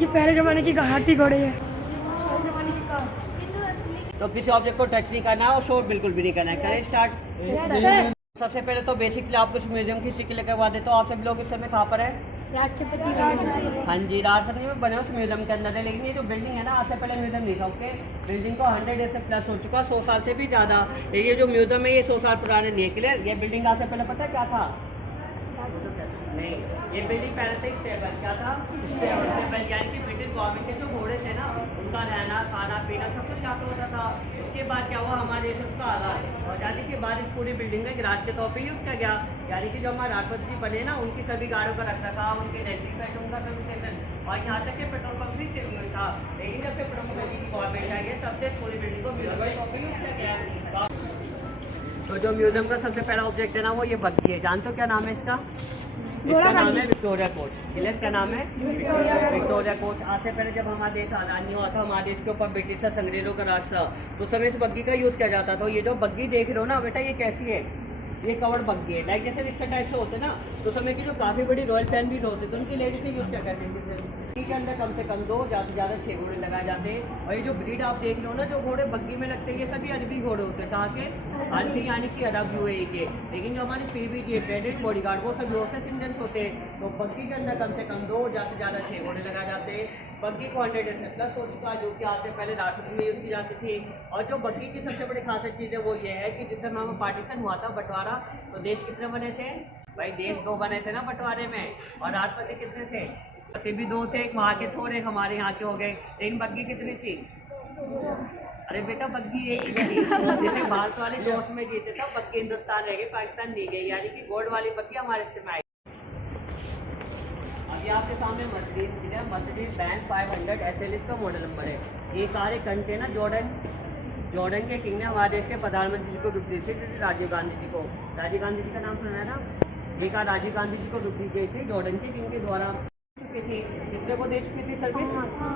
ये पहले जमाने की हाथी घोड़े है। तो किसी ऑब्जेक्ट को टच नहीं करना है और शो बिल्कुल भी नहीं करना है। करें स्टार्ट। सबसे पहले तो बेसिकली आपको म्यूजियम की शिक्ल करवा देते हो। आप सब लोग इस समय कहाँ पर है? राष्ट्रपति। हाँ जी, राष्ट्रपति में बने उस म्यूजियम के अंदर है। लेकिन ये जो बिल्डिंग है ना, आज से पहले म्यूजियम नहीं था। ओके, बिल्डिंग को 100 डेज से प्लस हो चुका, 100 साल से भी ज़्यादा। ये जो म्यूजियम है ये 100 साल पुराने नहीं है। क्लियर? ये बिल्डिंग आज से पहले पता है क्या था? नहीं, ये बिल्डिंग पहले था स्टेबल। क्या था? स्टेबल, यानी कि ब्रिटिश गवर्नमेंट के जो घोड़े थे ना, उनका रहना खाना पीना सब कुछ यहाँ पे होता था। उसके बाद क्या हुआ, हमारे देश उसका आज़ाद आज़ादी के बाद इस पूरी बिल्डिंग में राज के तौर पे यूज़ किया गया। यानी कि जो हमारे राष्ट्रपति जी बने ना, उनकी सभी गाड़ियों का रख रखाव, उनके इलेक्ट्रिक लाइट, उनका कम्युनिकेशन, और यहाँ तक कि पेट्रोल पंप भी सेव नहीं था। लेकिन जब से प्रमुख मोदी की गवर्नमेंट आई है, तब से इस पूरी बिल्डिंग को म्यूजियम के तौर पर यूज़ किया गया। तो जो म्यूजियम का सबसे पहला ऑब्जेक्ट है ना, वो ये बग्गी है। जानते हो क्या नाम है इसका? इसका नाम है विक्टोरिया कोच। क्लियर? क्या नाम है? Victoria coach. आज से पहले जब हमारा देश आज़ाद नहीं हुआ था, हमारे देश के ऊपर ब्रिटिश अंग्रेजों का राज था, तो समय इस बग्गी का यूज़ किया जाता था। ये जो बग्गी देख रहे हो ना बेटा, ये कैसी है? ये कवर्ड बग्गी है। लाइक जैसे रिक्शा टाइप से होते ना, तो समय की जो काफ़ी बड़ी रॉयल फैमिली होते थे, उनकी लेडीज से यूज़ क्या करते थे। इसी के अंदर कम से कम 2 ज़्यादा से ज़्यादा 6 घोड़े लगाए जाते हैं। और ये जो ब्रीड आप देख रहे हो ना, जो घोड़े बग्गी में लगते हैं, ये सभी अरबी घोड़े होते हैं। कहाँ के? अरबी, यानी कि अरब यूएई के। लेकिन जो हमारे पीबीजी है, पेडेड बॉडीगार्ड, वो सब यूरोसियस इंडियंस होते हैं। तो बग्गी के अंदर कम से कम 2 ज़्यादा से ज़्यादा 6 घोड़े लगाए जाते हैं। बग्गी को 100 डेज से प्लस हो चुका, जो कि आज से पहले राष्ट्रपति में यूज़ की जाती थी। और जो बग्गी की सबसे बड़ी खासियत चीज़ है वो ये है कि जिस समय हमें पार्टीशन हुआ था, बंटवारा, तो देश कितने बने थे भाई? देश 2 बने थे ना बंटवारे में। और राष्ट्रपति कितने थे? राष्ट्रपति भी 2 थे, एक वहाँ के थोड़े, हमारे यहाँ के हो गए। लेकिन बग्गी कितनी थी? अरे बेटा, बग्गी एक ही थी। जैसे भारत वाले जोश में जीते था, बग्गी हिंदुस्तान रह गई, पाकिस्तान नहीं गई। यानी कि गोल्ड वाली बग्गी हमारे से में आई। अभी आपके सामने मर्सिडीज बैंज 500 SLS का मॉडल नंबर है। ये कार एक कंटेनर जॉर्डन के किंग ने हमारे देश के प्रधानमंत्री जी को गिफ्ट दी थी, राजीव गांधी जी को। राजीव गांधी जी का नाम सुना है ना? ये कार राजीव गांधी जी को गिफ्ट दी गई थी जॉर्डन के किंग के द्वारा। चुकी थी, कितने को दे चुकी थी सर्विस?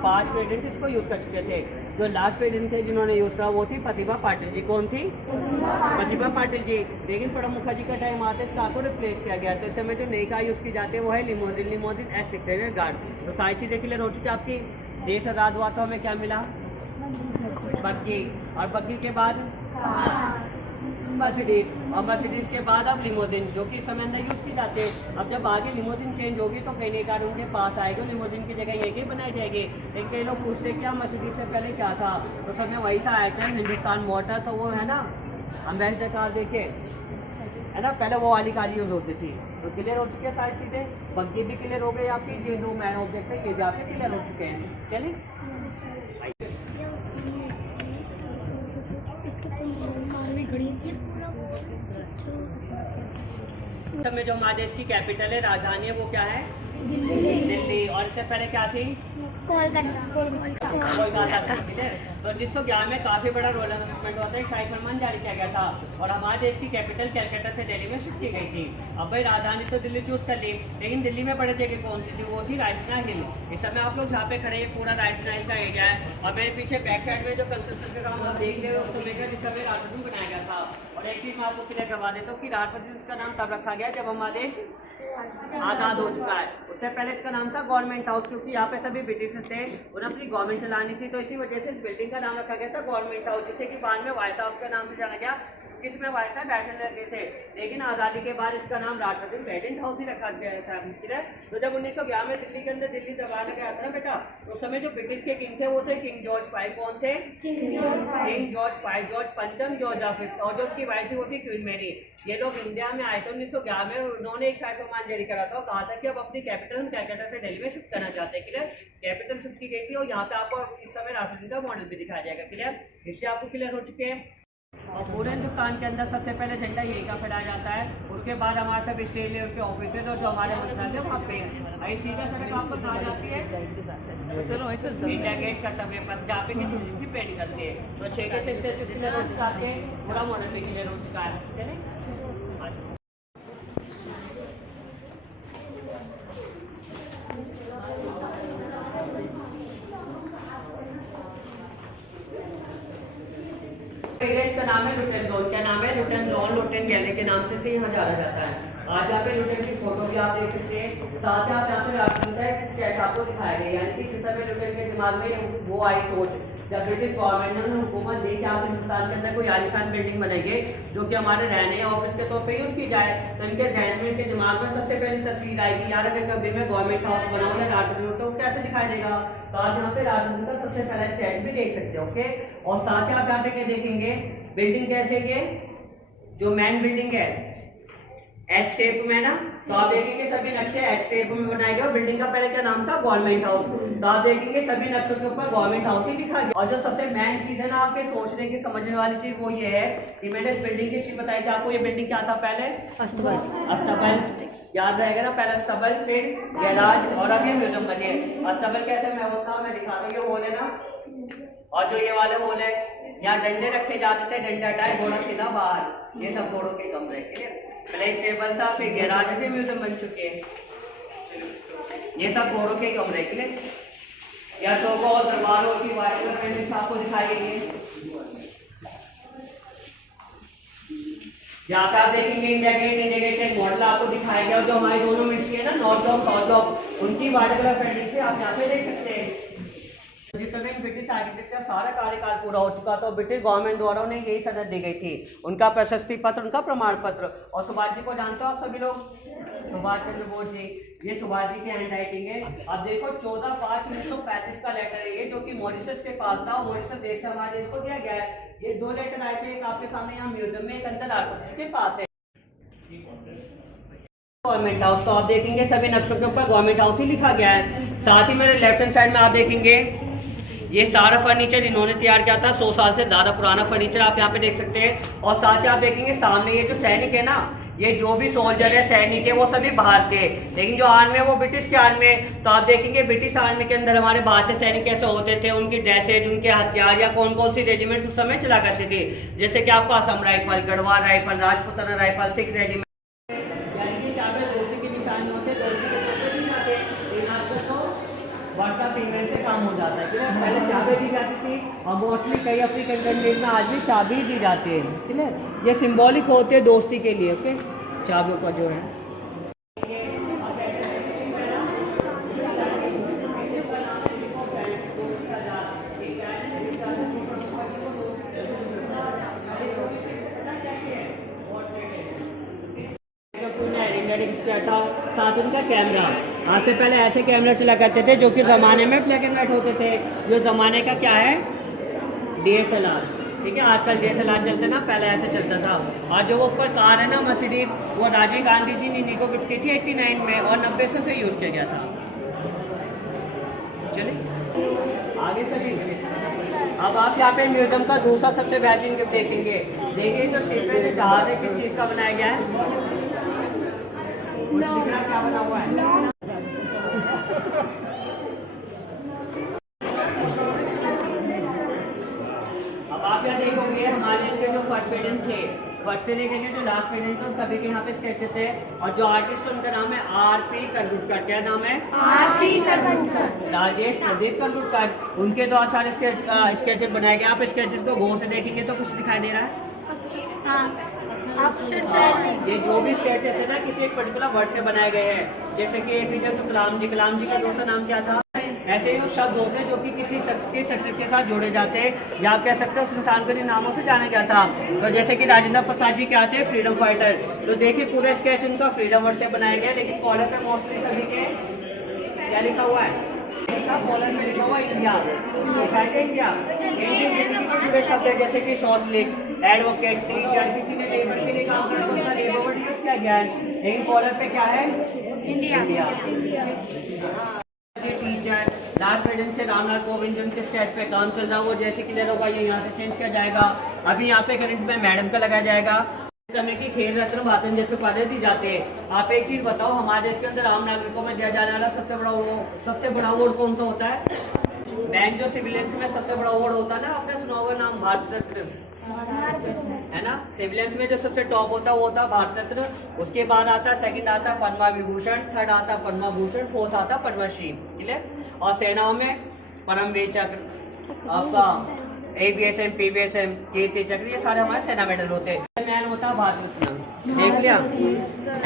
5 प्रेसिडेंट इसको यूज़ कर चुके थे। जो लास्ट प्रेसिडेंट थे जिन्होंने यूज़ करा, वो थी प्रतिभा पाटिल जी। कौन थी? प्रतिभा पाटिल जी। लेकिन प्रणब मुखर्जी का टाइम आते इस कार को रिप्लेस किया गया। तो इस समय जो नई कार यूज़ की जाती है वो है लिमोजिन S600 गार्ड। तो सारी चीज़ें क्लियर हो चुकी है आपकी। देश आज़ाद हुआ तो हमें क्या मिला? बग्गी। और बग्गी के बाद मर्सिडीज, और मर्सिडीज के बाद अब लिमोजिन, जो कि इस समय अंदर यूज़ की जाती है। अब जब आगे लिमोजिन चेंज होगी तो कई नई कार उनके पास आएगी, लिमोजिन की जगह ये बनाई जाएगी। लेकिन कई लोग पूछते हैं क्या मर्सिडीज से पहले क्या था? तो सब में वही था, HM, हिंदुस्तान मोटर्स, वो है ना अम्बेसडर कार, देखे है ना, पहले वो वाली कार यूज़ होती थी। तो क्लियर हो चुकी है सारी चीज़ें। बग्गी भी क्लियर हो गई आपकी। ये 2 मैन ऑब्जेक्ट है, ये भी आपके क्लियर हो चुके हैं। चलिए, में जो हमारे देश की कैपिटल है, राजधानी है, वो क्या है? दिल्ली। और इससे पहले क्या थी? कोलकाता। तो 1911 में काफ़ी बड़ा रोल अनाउंसमेंट हुआ था, एक शाही फरमान जारी किया गया था और हमारे देश की कैपिटल कलकत्ता से दिल्ली में शिफ्ट की गई थी। अब भाई राजधानी तो दिल्ली चूज़ कर ली, लेकिन दिल्ली में बड़ी जगह कौन सी थी? वो थी रायसीना हिल। इस समय आप लोग जहाँ पे खड़े हैं पूरा रायसीना हिल का एरिया है। और मेरे पीछे बैक साइड में जो कंस्ट्रक्शन का काम आप देख रहे हो, उस समय का जिस समय राष्ट्रपति बनाया गया था। और एक चीज़ मैं आपको क्लियर करवा देता हूँ कि राष्ट्रपति का नाम तब रखा गया जब हमारा देश आज़ाद हो चुका है। उससे पहले इसका नाम था गवर्नमेंट हाउस, क्योंकि यहाँ पे सभी ब्रिटिश थे, उन्हें अपनी गवर्नमेंट चलानी थी। तो इसी वजह से इस बिल्डिंग का नाम रखा गया था गवर्नमेंट हाउस, जिसे कि बाद में व्हाइट हाउस के नाम से जाना गया। इसमें व्हाइट साहब बैठने लगे थे। लेकिन आज़ादी के बाद इसका नाम राष्ट्रपति प्रेसिडेंट हाउस ही रखा गया था। तो जब 1911 में दिल्ली के अंदर दिल्ली दबाया गया था ना बेटा, उस समय जो ब्रिटिश के किंग थे वो थे किंग जॉर्ज 5। कौन थे? किंग जॉर्ज 5, जॉर्ज पंचम, जॉर्ज फिफ्थ। और जो उनकी वाइफ थी वो थी क्वीन मैरी। ये लोग इंडिया में आए थे 1911 में। उन्होंने एक शाही फरमान जारी करा था, कहा था कि अब अपनी कैपिटल हम कलकत्ता से दिल्ली में शिफ्ट करना चाहते हैं। क्लियर? कैपिटल शिफ्ट की गई थी और यहाँ पे आपको इस समय राष्ट्रपति का मॉडल भी दिखाया जाएगा। क्लियर? इससे आपको क्लियर हो चुके हैं। और पूरे हिंदुस्तान के अंदर सबसे पहले झंडा यही का फहराया जाता है। उसके बाद हमारे सब स्टेट लेवल के ऑफिसर और जो हमारे मंत्रालय वहाँ पे सीधा सड़क आपको कहा जाती है इंडिया गेट कर्तव्य पथ, जहाँ पे की पेड़ निकलती है। तो 6 स्टेचू क्लियर हो चुका है, पूरा मॉडल भी क्लियर हो चुका है। चलिए इसका नाम है लुटेन रोल। क्या नाम है? लुटेन रोल, लुटेन गैले के नाम से यहाँ जाना जाता है। आज यहाँ पे न्यूटन की फोटो भी आप देख सकते हैं। साथ ही आप यहाँ पे न्यूटन का एक स्केच आपको दिखाया गया, यानी कि जिस समय न्यूटन के दिमाग में वो आई सोच, जब ब्रिटिश गवर्नमेंट ने हुकूमत दी कि आप हिंदुस्तान के अंदर कोई आलीशान बिल्डिंग बनेंगे जो कि हमारे रहने या ऑफिस के तौर पे यूज़ की जाए, तो इनके मैनेजमेंट के दिमाग में सबसे पहली तस्वीर आएगी यार अगर कभी मैं गवर्नमेंट हाउस बनाऊँ या राष्ट्रपति तो कैसे दिखाई देगा। तो आप यहाँ पे राष्ट्रपति का सबसे पहला स्केच भी देख सकते हो। ओके, और साथ ही आप यहाँ पे क्या देखेंगे, बिल्डिंग कैसे ये जो मेन बिल्डिंग है एच शेप में ना, तो आप देखेंगे सभी नक्शे एच शेप में बनाए गए। और बिल्डिंग का पहले क्या नाम था, गवर्नमेंट हाउस, तो आप देखेंगे सभी नक्शों के ऊपर गवर्नमेंट हाउस ही लिखा गया। और जो सबसे मेन चीज है ना आपके सोचने की समझने वाली चीज वो ये है कि मैंने इस बिल्डिंग की चीज बताई थी आपको। ये बिल्डिंग क्या था पहले, अस्तबल, याद रहेगा ना, पहले अस्तबल फिर गैराज और अब ये म्यूजियम बने। अस्तबल कैसे मैं होता मैं दिखा दूँ, ये होल है ना, और जो ये वाले होल है यहाँ डंडे रखे जाते थे, डंडे हटाए घोड़ा सीधा बाहर, ये सब घोड़ों के कमरे के पहले स्टेबल था, फिर गैराज भी म्यूजियम बन चुके हैं। ये सब घोड़ों के कमरे के लिए या शोभा और दरबारों की वाइट पेंटिंग आपको दिखाई गई है। यहाँ पे आप देखेंगे इंडिया गेट एक मॉडल आपको दिखाया गया, जो हमारी दोनों मिनिस्ट्री है ना, नॉर्थ ब्लॉक साउथ ब्लॉक, उनकी वाइट कलर पेंटिंग आप यहाँ पे देख सकते हैं। जिस समय ब्रिटिश आर्किटेक्ट का सारा कार्यकाल पूरा हो चुका था, ब्रिटिश गवर्नमेंट द्वारा उन्हें यही सनद दी गई थी, उनका प्रशस्ति पत्र, उनका प्रमाण पत्र। और सुभाष जी को जानते हो आप सभी लोग, सुभाष चंद्र बोस जी, ये सुभाष जी की हैंड राइटिंग है। अब देखो 14/5/1935 का लेटर है ये, जो कि मॉरिशस के पास था, और मॉरिशस देश से हमारे देश को दिया गया है। ये 2 लेटर आए थे, एक आपके सामने यहाँ म्यूजियम में, एक अंदर आर्किटेक्ट के पास है। गवर्नमेंट हाउस, तो आप देखेंगे सभी नक्शों के ऊपर गवर्नमेंट हाउस ही लिखा गया है। साथ ही मेरे लेफ्ट हैंड साइड में आप देखेंगे ये सारा फर्नीचर इन्होंने तैयार किया था, 100 साल से ज़्यादा पुराना फर्नीचर आप यहाँ पे देख सकते हैं। और साथ ही आप देखेंगे सामने ये जो सैनिक है ना, ये जो भी सोल्जर है सैनिक है वो सभी बाहर के, लेकिन जो आर्मी है वो ब्रिटिश के आर्मी है। तो आप देखेंगे ब्रिटिश आर्मी के अंदर हमारे भारतीय सैनिक कैसे होते थे, उनकी ड्रेसेज, उनके हथियार या कौन कौन सी रेजिमेंट्स उस समय चला करते थे, जैसे कि आपको Assam rifle, Garhwal rifle, Rajputana rifle, Sikh regiment, वर्षा फीमेल से काम हो जाता है। ठीक है, पहले चाबी दी जाती थी और मोस्टली कई अफ्रीकन कंट्रीज में आज भी चाबी दी जाती है। ठीक है, ये सिंबॉलिक होते हैं दोस्ती के लिए। ओके, चाबियों का जो है क्या था, साथ उनका कैमरा, आज से पहले ऐसे कैमरा चला करते थे जो कि ज़माने में ब्लैक एंड वाइट होते थे, जो ज़माने का क्या है DSLR। ठीक है, आजकल DSLR चलते ना, पहले ऐसे चलता था। और जो वो ऊपर कार है ना मर्सिडीज, वो राजीव गांधी जी ने इन्हीं को गिफ्ट की थी 89 में, और 90 से यूज़ किया गया था। चलिए आगे चलिए, अब आप यहाँ पे म्यूजियम का दूसरा सबसे बेहतरीन गिफ्ट देखेंगे। देखिए जो शिप है, जहाज है, किस चीज़ का बनाया गया है, क्या बना हुआ है। अब आप यहाँ देखोगे हमारे इसके जो फर्स्ट पेडेंट थे, फर्स्ट से लेकर जो लास्ट पेडेंट थे, सभी के यहाँ पे स्केचेस है। और जो आर्टिस्ट उनका नाम है RP करगुटकर। क्या नाम है? RP करगुटकर, राजेश प्रदीप करगुटकर। उनके द्वारा सारे स्केचेस बनाए गए। आप स्केचेस को गौर से देखेंगे तो कुछ दिखाई दे रहा है। ये जो भी स्केचेस है ना, किसी एक पर्टिकुलर वर्ड से बनाए गए हैं, जैसे कि APJ कलाम जी, कलाम जी का दूसरा नाम क्या था। ऐसे ही शब्द होते हैं जो कि किसी शख्स की शख्सियत के साथ जोड़े जाते हैं, या आप कह सकते हो उस इंसान को इन नामों से जाना गया था। तो जैसे कि राजेंद्र प्रसाद जी क्या थे, फ्रीडम फाइटर। तो देखिए पूरे स्केच उनका फ्रीडम वर्ड से बनाया गया, लेकिन कॉलर पे मोस्टली सभी के क्या लिखा हुआ है, कॉलर में लिखा हुआ इंडिया, लिखा है इंडिया। जुड़े शब्द है जैसे कि सोशलिस्ट, एडवोकेट, टीचर, किसी ने लेबर के लिए काम करना होता, लेबर वर्ड यूज किया गया है, लेकिन कॉलर पे क्या है, इंडिया। टीचर, लास्ट प्रेजेंट से रामनाथ कोविंद जिनके स्टेज पे काम चल रहा है, वो जैसे क्लियर होगा ये यहाँ से चेंज किया जाएगा। अभी यहाँ पे करंट में मैडम का लगाया जाएगा। समय की खेल रत्न भाषण जैसे पदे दी जाते हैं। आप एक चीज बताओ, हमारे देश के अंदर आम नागरिकों में दिया जाने वाला सबसे बड़ा अवार्ड कौन सा होता है? बैंक जो सिविलियंस में सबसे बड़ा अवार्ड होता है ना, आपने सुना होगा नाम, भारत रत्न है ना। सिविलियंस में जो सबसे टॉप होता है वो होता है भारत रत्न। उसके बाद आता है, सेकंड आता है पद्मा विभूषण, थर्ड आता है पद्मा भूषण, फोर्थ आता है पद्मश्री। ठीक है, और सेनाओं में परमवीर चक्र, आपका ABSM, PBSM, कीर्ति चक्र, ये सारे हमारे सेना मेडल होते हैं। मैन होता है भारत रत्न। देख लिया,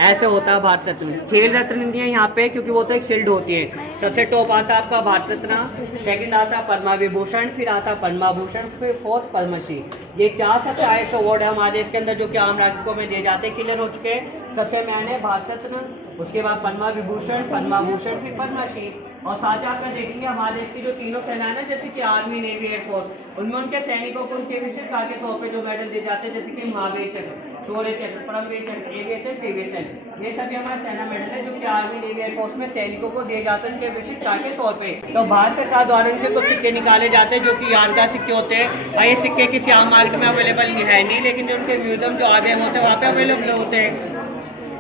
ऐसे होता है भारत रत्न। खेल रत्न नहीं है यहाँ पे क्योंकि वो तो एक शील्ड होती है। सबसे टॉप आता है आपका भारत रत्न, सेकंड आता है पद्मा विभूषण, फिर आता है पद्मा भूषण, फिर फोर्थ पद्मश्री। ये 4 सबसे हाईएस्ट अवार्ड है हमारे देश के अंदर जो कि आम नागरिकों में दिए जाते हैं। क्लियर हो चुके हैं। सबसे मैन है भारत रत्न, उसके बाद पद्मा विभूषण, पद्मा भूषण, फिर पद्मश्री। और साथ ही आप देखेंगे हमारे देश की जो तीनों सेनाएं हैं जैसे कि आर्मी, नेवी, एयरफोर्स, उनमें उनके सैनिकों को उनके विशिष्ट कार्य के तौर पे जो मेडल दिए जाते हैं जैसे कि महावीर चक्र, शौर्य चक्र, परमवीर चक्र, एविएशन, टिविएशन, ये सभी हमारे सेना मेडल है जो कि आर्मी, नेवी, एयरफोर्स में सैनिकों को दिए जाते हैं उनके विशिष्ट कार्य के तौर पे। तो भारत सरकार द्वारा इनके कुछ सिक्के निकाले जाते हैं जो कि यादगार सिक्के होते हैं। और ये सिक्के किसी आम मार्केट में अवेलेबल है नहीं, लेकिन जो उनके म्यूजियम जो आगे होते हैं वहाँ पे अवेलेबल होते हैं,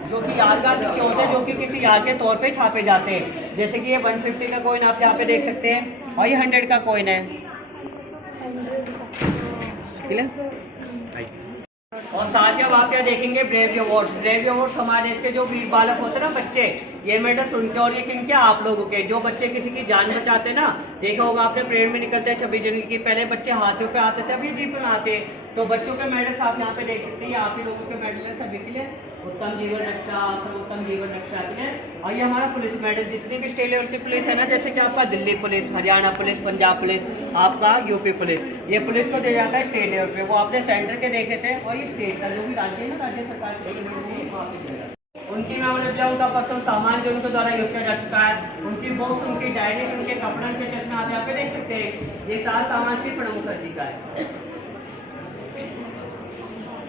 जो कि यादगार सिक्के होते हैं जो कि किसी याद के तौर पे छापे जाते हैं। जैसे कि ये 150 का कॉइन आप यहाँ पे देख सकते हैं और ये 100 का कॉइन है। और साथ ही अब आप क्या देखेंगे ब्रेवरी अवार्ड्स। ब्रेवरी अवार्ड्स हमारे देश के जो वीर बालक होते हैं ना बच्चे, ये मेडल उनके और ये किनके, आप लोगों के। जो बच्चे किसी की जान बचाते हैं ना, देखा होगा आपने परेड में निकलते हैं 26 जनवरी की, पहले बच्चे हाथियों पे आते थे, अभी जीप में आते हैं। तो बच्चों के मेडल्स आप यहाँ पे देख सकते हैं, आप ही लोगों के मेडल है सभी के लिए। उत्तम जीवन रक्षा, सर्वोत्तम जीवन रक्षा के लिए। और ये हमारा पुलिस मेडल, जितनी भी स्टेट लेवल की पुलिस है ना, जैसे कि आपका Delhi police, Haryana police, Punjab police, आपका यूपी पुलिस, ये पुलिस को दिया जाता है स्टेट लेवल पे। वो आपने सेंटर के देखे थे और ये स्टेट का जो भी राज्य है ना, राज्य सरकार के उनकी मैं मतलब उनका पर्सनल सामान जो उनके द्वारा यूज किया जा चुका है, उनकी बुक्स, उनकी डायरीज, उनके कपड़े, उनके चश्मे आप यहाँ पे देख सकते हैं। ये सारा सामान श्री प्रणब मुखर्जी का है।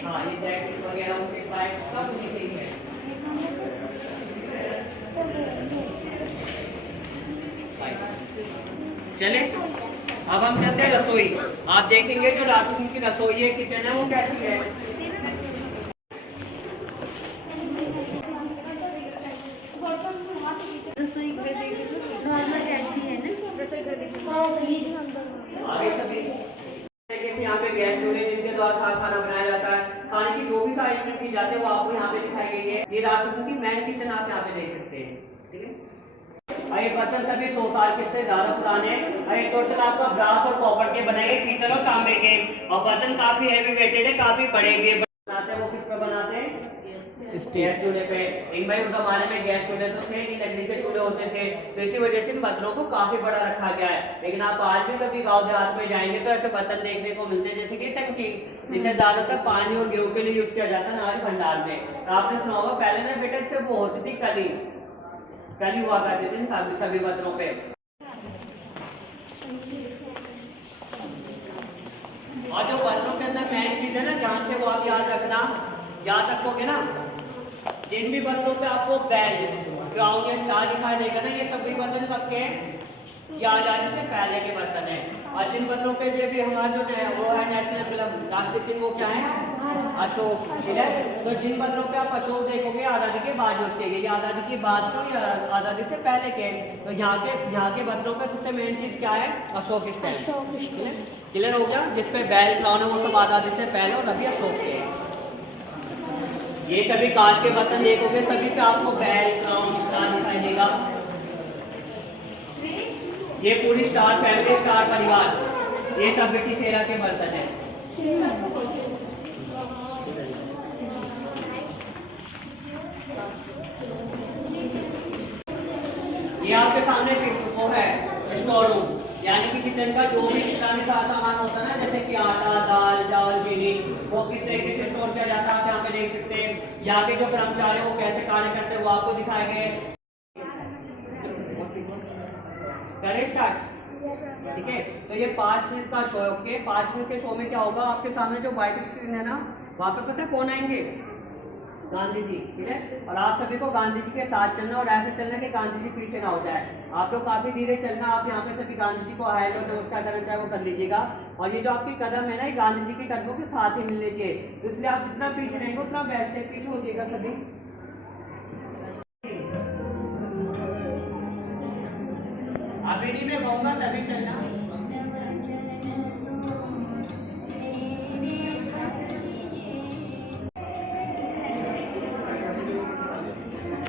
हाँ, ये जैकेट वगैरह, उनके बाइक सब उन्हीं के ही है। चले अब हम चलते हैं रसोई। आप देखेंगे जो राजस्थान की रसोई है, किचन है, वो कैसी है। रसोई घर नॉर्मल कैसी है ना, रसोई घर आगे सभी यहाँ पे गैस चूल्हे जिनके द्वारा साथ खाना बनाया जाता है, खाने की जो भी अरेंजमेंट की जाती है वो आपको यहाँ पे दिखाई गई है। ये राजस्थान की मैन किचन आप यहाँ पे देख सकते हैं। ठीक है, ये बर्तन सभी 100 साल के से ज्यादा पुराने हैं। ये टोटल आपका ब्रास और कॉपर के बनाए गए, पीतल और तांबे के। और बर्तन काफी हैवी वेटेड है, काफी बड़े भी है। बनाते हैं वो किस पे बनाते हैं, गैस चूल्हे पे। इन भाई उस जमाने में गैस चूल्हे तो थे नहीं, लकड़ी के चूल्हे होते थे, तो इसी वजह से इन बर्तनों को काफी बड़ा रखा गया है। लेकिन आप आज भी कभी गाँव देहात में जाएंगे तो ऐसे बर्तन देखने को मिलते हैं, जैसे कि टंकी, जिसे ज्यादातर पानी और गेहूं के लिए यूज किया जाता है अनाज भंडार में। तो आपने सुना होगा पहले ना बेटे पे वो होती थी कली हुआ करती थी सभी बर्तनों पे। और जो बर्तनों के अंदर मेन चीज है ना, जहाँ से वो आप याद रखोगे ना, जिन भी बर्तनों पे आपको बैल, क्राउन या स्टार दिखाई देगा ना, ये सभी बर्तन कब के आजादी से पहले के बर्तन है। और जिन बर्तनों पे ये भी हमारा जो वो है नेशनल फिल्म राष्ट्रीय चिन्ह, वो क्या है, अशोक। ठीक है, तो जिन बर्तनों पे आप अशोक देखोगे आजादी के बाद यूज किए गए, आजादी की बात तो या आजादी से पहले के। तो यहाँ के बर्तनों पे सबसे मेन चीज क्या है, अशोक स्टैंड। क्लियर हो गया, जिसपे बैल, क्राउन है वो सब आजादी से पहले और अभी अशोक के। ये सभी कांच के बर्तन देखोगे, सभी पे आपको बैल, क्राउन, स्टार दिखाई देगा। ये पूरी स्टार फैमिली, स्टार परिवार, ये सब ब्रिटिश एरा के बर्तन है। ये आपके सामने वो है स्टोर रूम, यानी कि किचन का जो भी पुराने सामान होता है ना, जैसे कि आटा, दाल, चावल, चीनी, वो किस तरीके से स्टोर किया जाता है आप यहाँ पे देख सकते हैं। यहाँ के जो कर्मचारी वो कैसे कार्य करते हैं वो आपको दिखाए गए। करें स्टार्ट, ठीक है। तो ये 5 मिनट का शो है। ओके, 5 मिनट के शो में क्या होगा, आपके सामने जो व्हाइट स्क्रीन है ना, वहाँ पे पता है कौन आएंगे, गांधी जी। ठीक है, और आप सभी को गांधी जी के साथ चलना और ऐसे चलना कि गांधी जी पीछे ना हो जाए। आप लोग काफी धीरे चलना। आप यहाँ पे सभी गांधी जी को हाय लो, नमस्कार करना चाहे वो कर लीजिएगा। और ये जो आपकी कदम है ना, ये गांधी जी के कदमों के साथ ही मिलने चाहिए, तो इसलिए आप जितना पीछे रहेंगे उतना बेस्ट है। पीछे होइएगा सभी। अभी में कहूँगा तभी चलना।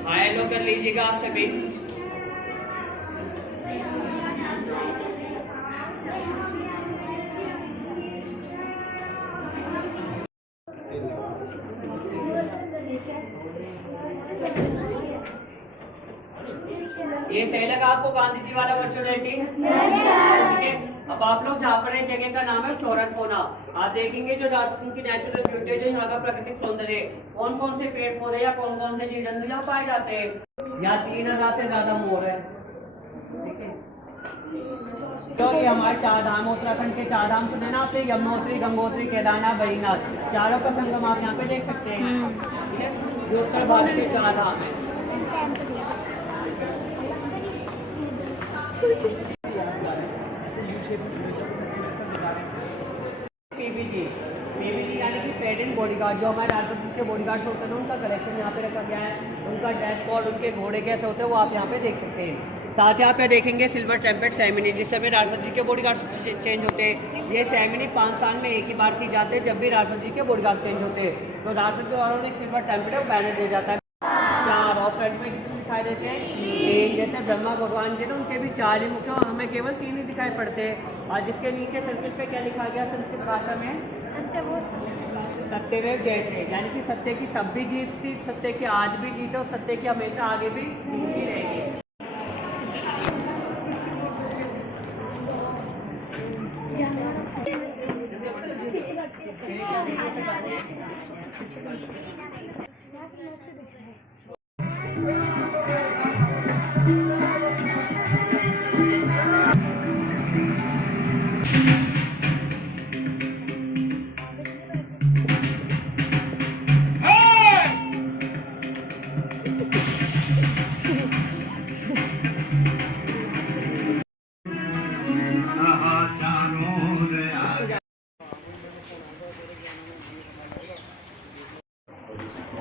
हाय लो कर लीजिएगा आप सभी। ये सही लगा आपको गांधी जी वाला वर्चुअल रियलिटी? ठीक है। अब आप लोग जहाँ पर एक जगह का नाम है शोरनपोना, आप देखेंगे जो राजस्थान की नेचुरल ब्यूटी है, जो यहाँ का प्राकृतिक सौंदर्य, कौन कौन से पेड़ पौधे या कौन कौन से जीव जंतु यहाँ पाए जाते हैं। यहाँ 3000 से ज्यादा मोर है। ठीक है, तो ये हमारे चार धाम, उत्तराखंड के चार धाम सुने ना आपने, यमुनोत्री, गंगोत्री, केदारनाथ, बद्रीनाथ, चारों का संगम आप यहाँ पे देख सकते हैं। ठीक है, ये उत्तर भारत के चार धाम है। पीबीजी यानी कि पेरेंट बॉडीगार्ड, जो हमारे राष्ट्रपति के बॉडीगार्ड होते हैं उनका कलेक्शन यहाँ पे रखा गया है। उनका डैशबोर्ड, उनके घोड़े कैसे होते हैं वो आप यहाँ पे देख सकते हैं। साथ ही आप यहाँ देखेंगे सिल्वर टेम्पलेट सेरेमनी, जिस समय राष्ट्रपति जी के बॉडीगार्ड चेंज होते हैं। ये सेरेमनी 5 साल में एक ही बार की जाती है, जब भी राष्ट्रपति जी के बॉडीगार्ड चेंज होते हैं तो राष्ट्रपति द्वारा एक सिल्वर टेम्पलेट वो बैनर दिया जाता है। 4 और फ्रंट में दिखाई देते हैं 3, जैसे ब्रह्मा भगवान जी ने उनके भी 4 ही मुख हैं और हमें केवल 3 ही दिखाई पड़ते हैं। और जिसके नीचे संस्कृत पे क्या लिखा गया संस्कृत भाषा में, सत्यमेव जयते, यानी कि सत्य की तब भी जीत थी, सत्य की आज भी जीत और सत्य की हमेशा आगे भी जीतती रहेगी।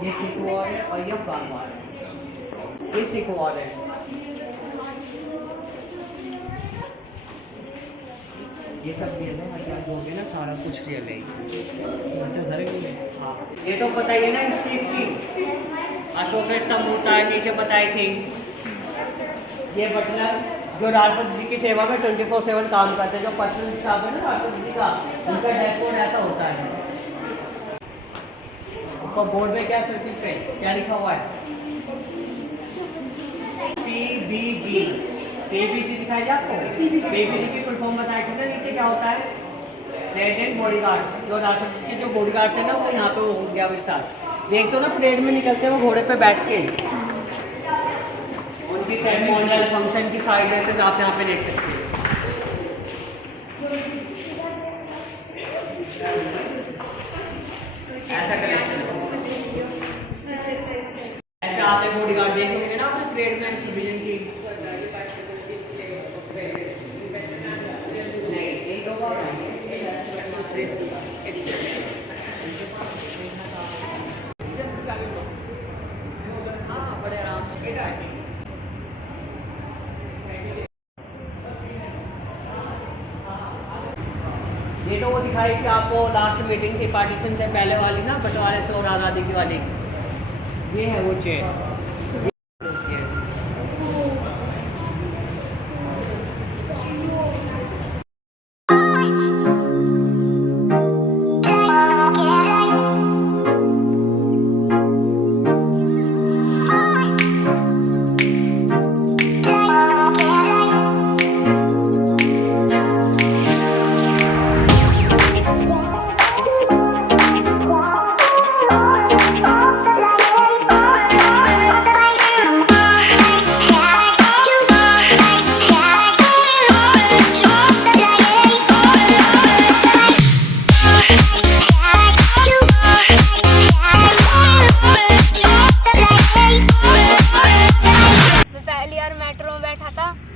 ये सिख वॉर है और ये अफगान वॉर है। ये सिख वॉर है। ये सब रियल है, हथियार जो है ना सारा कुछ रियल है। हाँ, ये तो पता ही है ना इस चीज़ की। अशोक स्तंभ होता है, नीचे बताई थी। ये बटलर जो राष्ट्रपति जी की सेवा में 24/7 काम करते हैं, जो पर्सनल स्टाफ है ना राष्ट्रपति जी का, उनका डैशबोर्ड ऐसा होता है। तो बोर्ड में क्या सर्किट पे क्या लिखा हुआ है? पीबीजी। पीबीजी दिखाई दिया आपको? पीबीजी की फुल फॉर्म बताया था नीचे क्या होता है? प्रेसिडेंट बॉडीगार्ड, जो राष्ट्रपति के जो बॉडीगार्ड्स है ना वो यहाँ पे हो गया विस्तार। देख तो ना परेड में निकलते वो घोड़े पे बैठ के, उनकी सेरेमोनियल फंक्शन की साइड में से आप यहाँ पे देख सकते हैं। ऐसा कलेक्शन ऐसे आते बॉडीगार्ड देखेंगे ना आपने परेड में एक्सीबिशन की। नहीं, एक लोग और हाँ बड़े आराम से ये तो वो दिखाई थी आपको लास्ट मीटिंग थी पार्टीशन से पहले वाली ना, बंटवारे से और आज़ादी की वाली। ये है वो चेयर।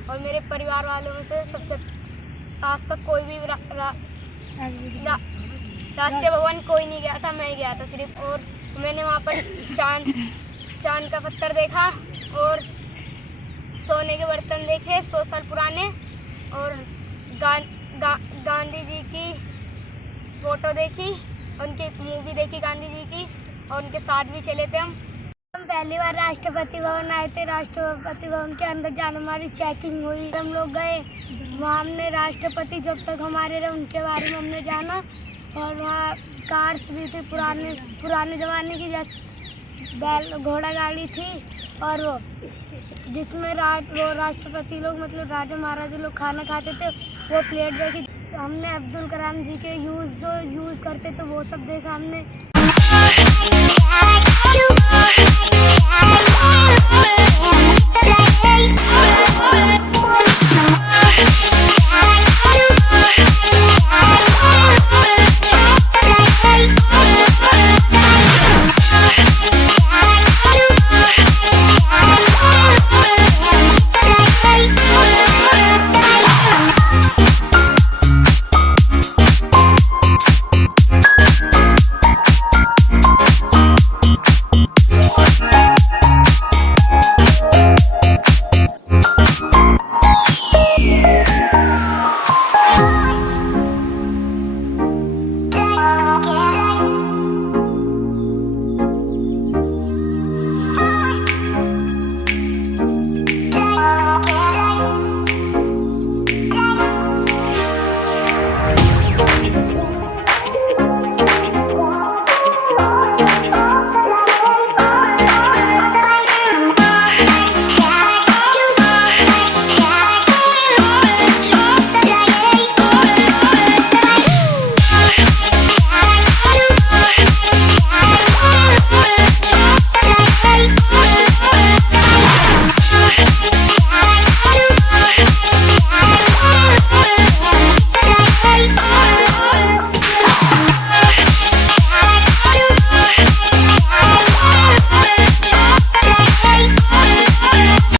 और मेरे परिवार वालों में से सबसे आज तक कोई भी राष्ट्रीय भवन कोई नहीं गया था, मैं ही गया था सिर्फ। और मैंने वहाँ पर चांद का पत्थर देखा और सोने के बर्तन देखे 100 साल पुराने, और गांधी जी की फ़ोटो देखी, उनकी मूवी देखी गांधी जी की, और उनके साथ भी चले थे हम पहली बार राष्ट्रपति भवन आए थे। राष्ट्रपति भवन के अंदर जाने हमारी चेकिंग हुई, हम लोग गए वहाँ, हमने राष्ट्रपति जब तक हमारे रहे उनके बारे में हमने जाना। और वहाँ कार्स भी थी पुराने ज़माने की, जैसे बैल घोड़ा गाड़ी थी, और वो जिसमें वो राष्ट्रपति लोग मतलब राजा महाराजा लोग खाना खाते थे, वो प्लेट देखी हमने। अब्दुल कलाम जी के यूज़ करते तो वो सब देखा हमने।